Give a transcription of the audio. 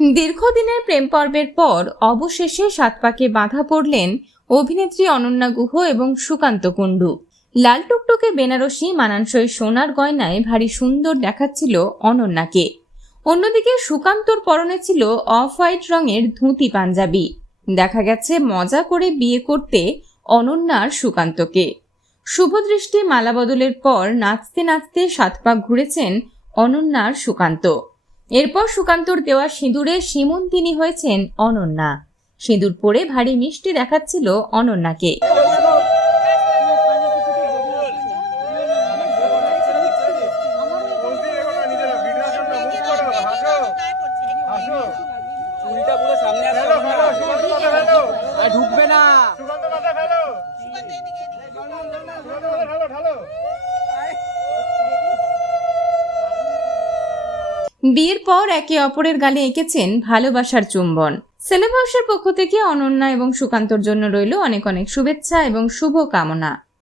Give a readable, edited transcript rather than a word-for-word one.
দীর্ঘদিনের প্রেম পর্বের পর অবশেষে সাত পাকে বাঁধা পড়লেন অভিনেত্রী অনন্যা গুহ এবং সুকান্ত কুণ্ডু। লাল টুকটুকে বেনারসি মানানসই সোনার গয়নায় ভারী সুন্দর দেখাচ্ছিল অনন্যাকে। অন্যদিকে সুকান্তর পরনে ছিল অফ হোয়াইট রঙের ধুতি পাঞ্জাবি। দেখা গেছে মজা করে বিয়ে করতে অনন্যার সুকান্তকে। শুভদৃষ্টি মালা বদলের পর নাচতে নাচতে সাত পাক ঘুরেছেন অনন্যার সুকান্ত। এরপর সুকান্তর দেওয়া সিঁদুরে সীমন্তিনী হয়েছেন অনন্যা। সিঁদুর পরে ভারী মিষ্টি দেখাচ্ছিল অনন্যাকে। বিয়ের পর একে অপরের গালে এঁকেছেন ভালোবাসার চুম্বন। সেলেব হাউসের পক্ষ থেকে অনন্যা এবং সুকান্তর জন্য রইল অনেক অনেক শুভেচ্ছা এবং শুভ কামনা।